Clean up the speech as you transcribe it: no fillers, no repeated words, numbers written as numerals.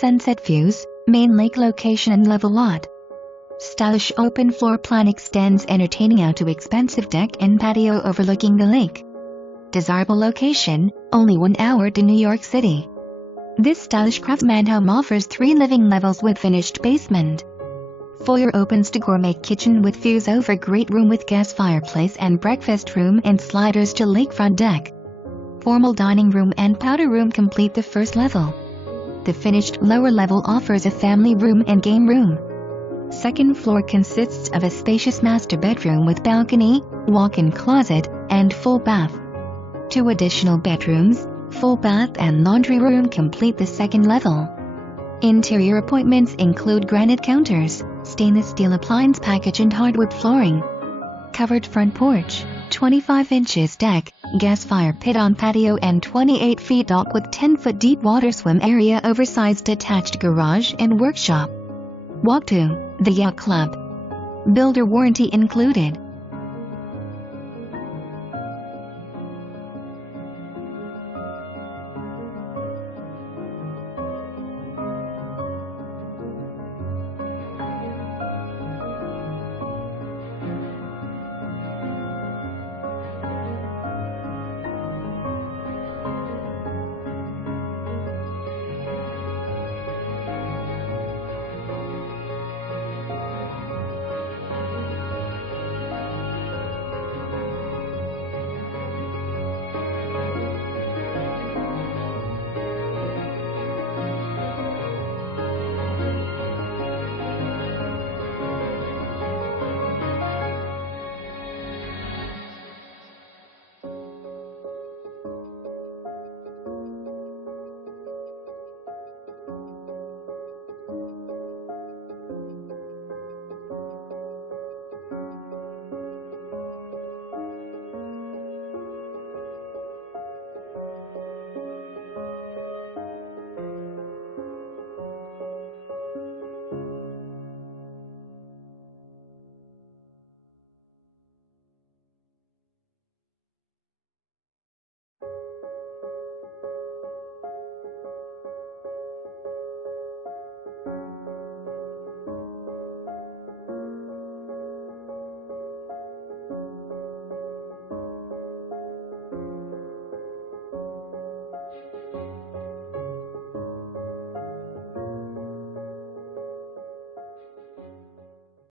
Sunset views, main lake location and level lot. Stylish open floor plan extends entertaining out to expansive deck and patio overlooking the lake. Desirable location, only 1 hour to New York City. This stylish Craftman home offers 3 living levels with finished basement. Foyer opens to gourmet kitchen with views over great room with gas fireplace and breakfast room and sliders to lakefront deck. Formal dining room and powder room complete the first level. The finished lower level offers a family room and game room. Second floor consists of a spacious master bedroom with balcony, walk-in closet, and full bath. 2 additional bedrooms, full bath and laundry room complete the second level. Interior appointments include granite counters, stainless steel appliance package and hardwood flooring. Covered front porch, 25 inches deck, gas fire pit on patio and 28 feet dock with 10-foot deep water swim area, oversized detached garage and workshop. Walk to the Yacht Club. Builder warranty included.